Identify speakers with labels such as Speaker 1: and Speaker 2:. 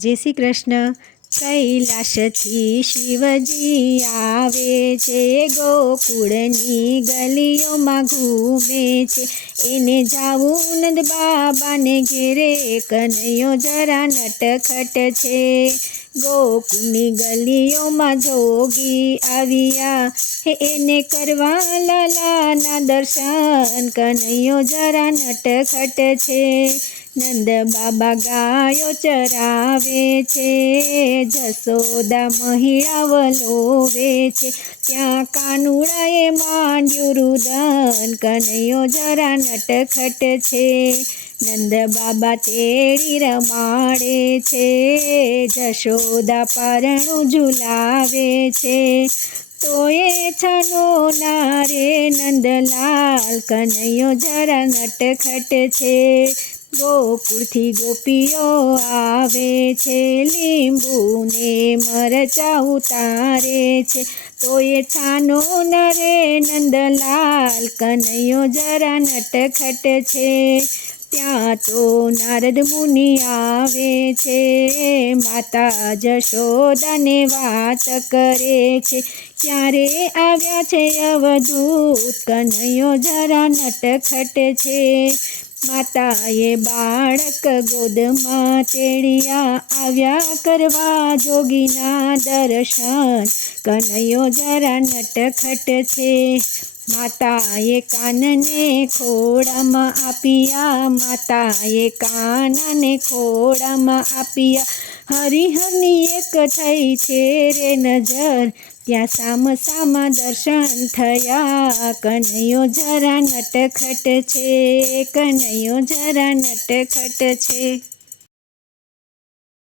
Speaker 1: જય શ્રી કૃષ્ણ. કૈલાશથી શિવજી આવે છે, ગોકુળની ગલીઓમાં ઘૂમે છે. એને જાવું નંદ બાબાને ઘેરે, કનૈયો જરા નટખટ છે. ગોકુળની ગલીઓમાં જોગી આવ્યા હે, એને કરવા લાલાના દર્શન. કનૈયો જરા નટખટ છે. નંદ બાબા ગાયો ચરાવે છે જસોદા મહિળા વલોવે છે. ત્યાં કાનુડાએ માંડ્યું રુદન, કનૈયો જરા નટખટ છે. નંદ બાબા તેડી રમાડે છે, જશોદા પારણું ઝુલાવે છે. તોય છનો નારે નંદલાલ, કનૈયો જરા નટખટ છે. ગોકુળથી ગોપીઓ આવે છે, લીંબુને મરચા ઉતારે છે. તોય છાનો નરે નંદલાલ કનૈયો જરા નટખટ છે. ત્યાં તો નારદ મુનિ આવે છે, માતા જશોદાને વાત કરે છે. ક્યારે આવ્યા છે અવધૂત? કનૈયો જરા નટખટ છે. માતાએ બાળક ગોદમાં તેડિયા આવ્યા કરવા જોગીના દર્શન. કનૈયો જરા નટખટ છે. માતાએ કાનને ખોડામાં આપ્યા. માતાએ કાનને ખોડામાં આપ્યા. હરિહરની એક થઈ છે રે નજર. ત્યાં સામ સામા દર્શન થયા. કનૈયો જરા નટખટ છે કનૈયો જરા નટખટ છે.